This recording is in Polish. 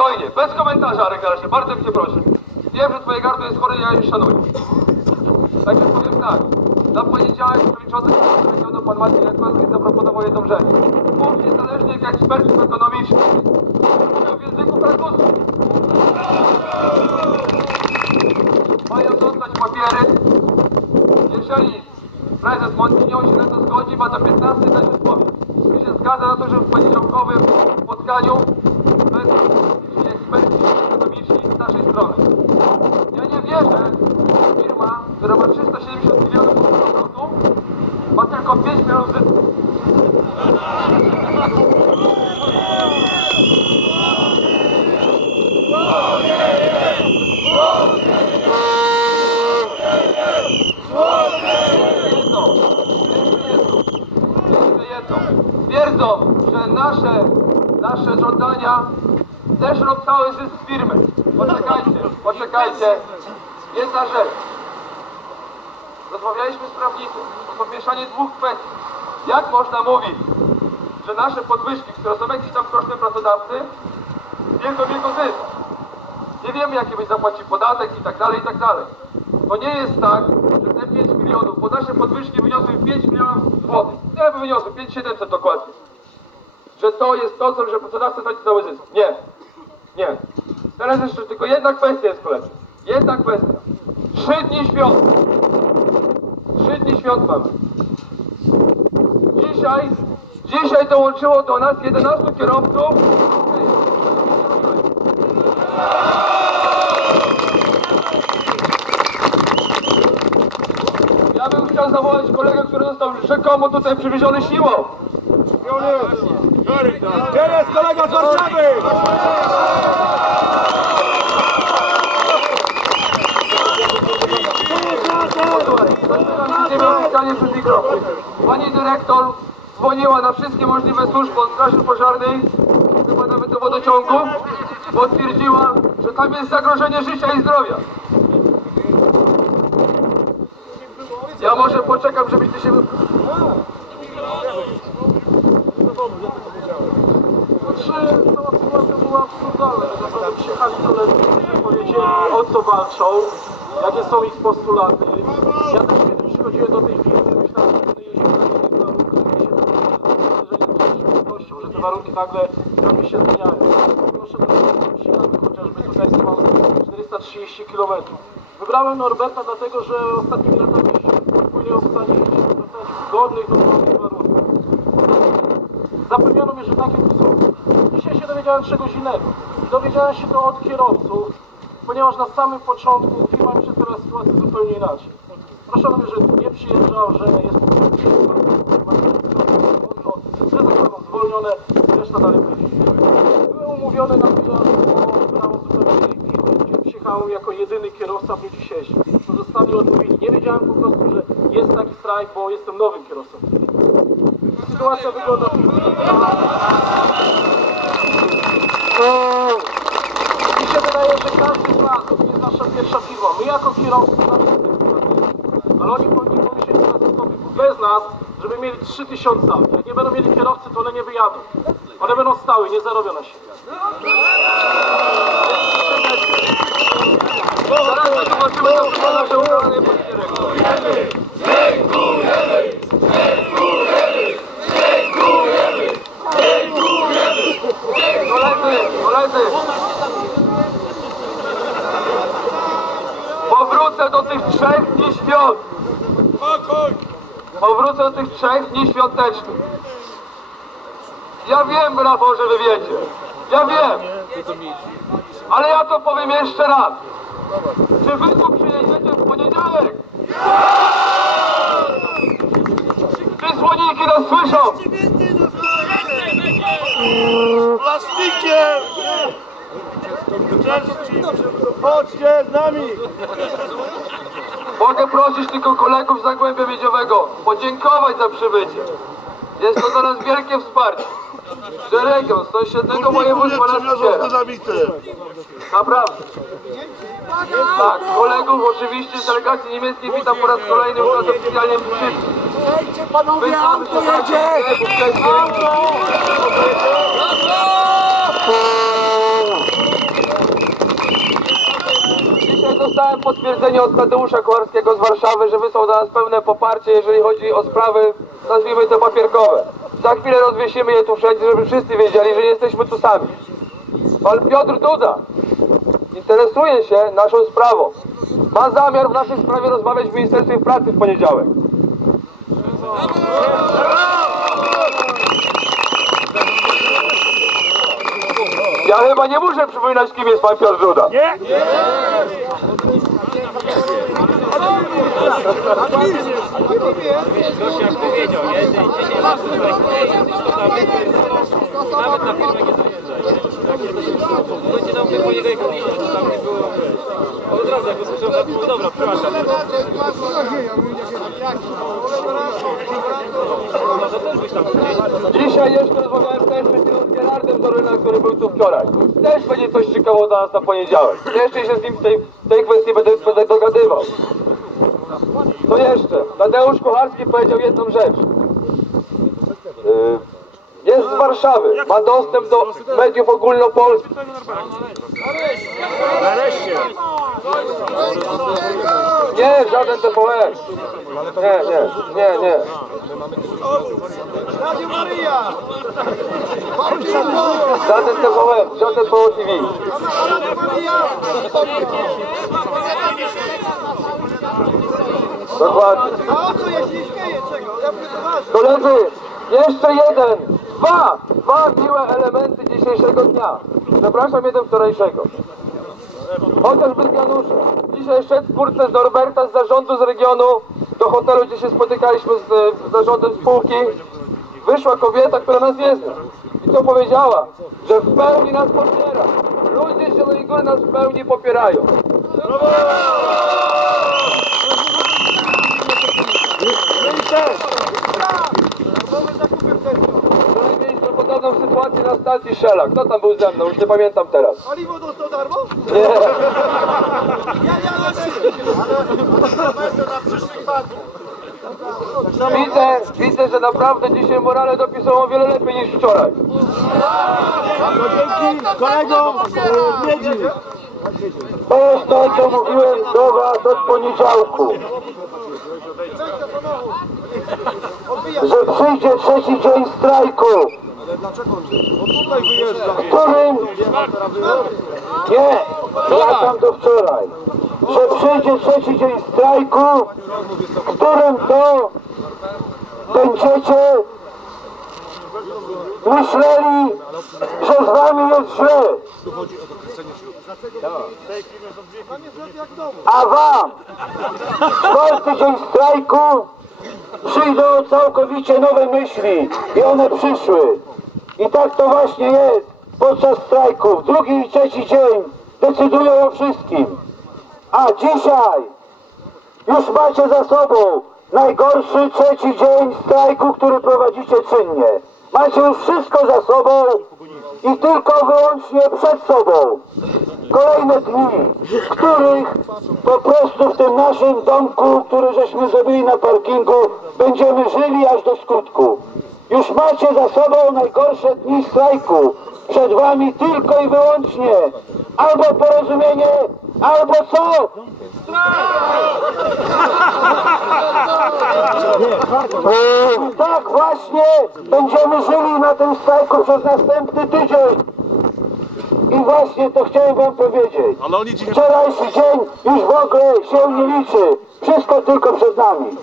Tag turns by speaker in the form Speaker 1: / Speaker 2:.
Speaker 1: Spokojnie, bez komentarza, Aregarze, bardzo cię proszę. Wiem, że twoje gardło jest chore, ja je szanuję. Także powiem tak. Na poniedziałek przewodniczący regionu pan Maciej Jankowski zaproponował jedną rzecz. Dwóch niezależnych ekspertów ekonomicznych mówią w języku francuskim. Mają dostać papiery. Jeżeli prezes Montignon się na to zgodzi, ma do 15 dać odpowiedź. Mi się zgadza na to, że w poniedziałkowym spotkaniu będą eksperci ekonomiczni z naszej strony. Ja nie wierzę, że firma, która ma 370 milionów obrotu, ma tylko 5 milionów zysku. Twierdzą, że nasze, nasze żądania zeżrą cały zysk firmy. Poczekajcie, poczekajcie. Jedna rzecz. Rozmawialiśmy z prawnikiem. To pomieszanie dwóch kwestii. Jak można mówić, że nasze podwyżki, które są jakieś tam kosztem pracodawcy, wielką jego zysk? Nie wiemy, jaki byś zapłacił podatek i tak dalej, i tak dalej. To nie jest tak, że te 5 milionów, bo nasze podwyżki wyniosły 5 milionów złotych. Nie by wyniosły, 5700 dokładnie. Że to jest to, co, że pracodawca traci cały zysk. Nie. Nie. Teraz jeszcze tylko jedna kwestia jest koledzy. Jedna kwestia. Trzy dni świąt. Trzy dni świąt mamy. Dzisiaj, dzisiaj dołączyło do nas 11 kierowców. Ja bym chciał zawołać kolegę, który został rzekomo tutaj przywieziony siłą.
Speaker 2: Jest kolega z Warszawy?
Speaker 1: Nie miał pytanie przez mikrofon. Pani dyrektor dzwoniła na wszystkie możliwe służby od Straży Pożarnej, chyba nawet do wodociągu, bo twierdziła, że tam jest zagrożenie życia i zdrowia. Ja może poczekam, żebyście się...
Speaker 2: Znaczy, o co walczą, jakie są ich postulaty. Ja też kiedy przychodziłem do tej firmy, myślałem, że będę jeździł na innych warunkach, że się zderzenie z rzeczywistością, że warunki nagle jakby się zmieniają. Proszę do przyjazdu chociażby tutaj mam 430 km. Wybrałem Norberta dlatego, że ostatnimi latami obsadzenie, żeby pracować w godnych, normalnych warunkach. Zapewniano mnie, że takie tu są. Dzisiaj się dowiedziałem czegoś innego. Dowiedziałem się to od kierowców, ponieważ na samym początku firma mi przedstawiła sytuację zupełnie inaczej. Proszono mnie, że nie przyjeżdżał, że jest że zostaną zwolnione i reszta dalej będzie. Byłem umówiony na chwilę o prawo zupełnie innej przyjechałem jako jedyny kierowca w dniu dzisiejszym. Pozostali odmówili. Nie wiedziałem po prostu, że jest taki strajk, bo jestem nowym kierowcą. Sytuacja wygląda Mi się wydaje, że każdy z nas, to jest nasza pierwsza firma, my jako kierowcy temat. ale oni powinni pomyśleć na zastąpić bez nas, żeby mieli 3000 aut. Jak nie będą mieli kierowcy, to one nie wyjadą. One będą stały, nie zarobią na siebie.
Speaker 1: Zaraz zobaczymy, co wygląda, że ubrany pani dyrektor. Koledzy, koledzy. Powrócę do tych trzech dni świąt. Powrócę do tych trzech dni świątecznych. Ja wiem, brawo, że wy wiecie. Ja wiem. Ale ja to powiem jeszcze raz. Czy wy tu przyjedziecie w poniedziałek? Czy słoniki nas słyszą?
Speaker 2: Plastikiem! Chodźcie z nami!
Speaker 1: Mogę prosić tylko kolegów z Zagłębia Miedziowego podziękować za przybycie. Jest to dla nas wielkie wsparcie. Żerego, z sąsiedniego województwa na wspiera. Naprawdę. Tak, kolegów oczywiście z delegacji niemieckiej witam po raz kolejny u nas oficjalnie w
Speaker 3: Przyszli. panowie, auto tak jedzie!
Speaker 1: Dzisiaj dostałem potwierdzenie od Tadeusza Kowarskiego z Warszawy, że wysłał do nas pełne poparcie, jeżeli chodzi o sprawy nazwijmy to papierkowe. Za chwilę rozwiesimy je tu wszędzie, żeby wszyscy wiedzieli, że nie jesteśmy tu sami. Pan Piotr Duda interesuje się naszą sprawą. Ma zamiar w naszej sprawie rozmawiać w Ministerstwie Pracy w poniedziałek. Ja chyba nie muszę przypominać, kim jest pan Piotr Duda. Nie!
Speaker 4: Jak powiedział, nie? Ty 10 lat tutaj nawet na firmę nie zajeżdżaj, nie? Takie to się Będzie tam tylko jego to tam nie było, wiesz. Od razu jak usłyszał, to było przepraszam. Tam.
Speaker 1: Dzisiaj jeszcze rozmawiałem z Zoryna, który był tu wczoraj. Też będzie coś ciekawego dla nas na poniedziałek. Jeszcze się z nim w tej, tej kwestii będę, będę dogadywał. Co jeszcze? Tadeusz Kocharski powiedział jedną rzecz. Yy, jest z Warszawy, ma dostęp do mediów ogólnopolskich. Nie, żaden TVN. Nie, nie, nie, nie.
Speaker 3: Radio Maryja!
Speaker 1: Żaden TVN, żaden PO TV.
Speaker 3: Radio Maryja!
Speaker 1: Dokładnie. Koledzy, jeszcze jeden, dwa, dwa miłe elementy dzisiejszego dnia. Przepraszam, jeden wczorajszego. Chociażby z Janusza. Dzisiaj szedł kurczę z Norberta z zarządu z regionu do hotelu, gdzie się spotykaliśmy z, z zarządem spółki. Wyszła kobieta, która nas zna. I co powiedziała? Że w pełni nas popiera. Ludzie z Zielonej Góry nas w pełni popierają. Wczoraj na stacji Shella. Kto tam był ze mną? Już nie pamiętam teraz.
Speaker 3: Paliwo dostał darmo?
Speaker 1: Nie.
Speaker 3: Ja, ja, ale na przyszły padł.
Speaker 1: Widzę, widzę, że naprawdę dzisiaj morale dopisują o wiele lepiej niż wczoraj.
Speaker 3: Dzięki kolegom Miedzi.
Speaker 1: To jest to, co mówiłem do Was od poniedziałku. Że przyjdzie trzeci dzień strajku. W którym... Nie, wracam do wczoraj. Że przyjdzie trzeci dzień strajku, którym to będziecie myśleli, że z Wami jest źle. A wam czwarty dzień strajku przyjdą całkowicie nowe myśli i one przyszły. I tak to właśnie jest podczas strajków. Drugi i trzeci dzień decydują o wszystkim. A dzisiaj już macie za sobą najgorszy trzeci dzień strajku, który prowadzicie czynnie. Macie już wszystko za sobą i tylko wyłącznie przed sobą. Kolejne dni, których po prostu w tym naszym domku, który żeśmy zrobili na parkingu, będziemy żyli aż do skutku. Już macie za sobą najgorsze dni strajku. Przed wami tylko i wyłącznie albo porozumienie, albo co? I tak właśnie będziemy żyli na tym strajku przez następny tydzień. I właśnie to chciałem wam powiedzieć. Wczorajszy dzień już w ogóle się nie liczy. Wszystko tylko przed nami.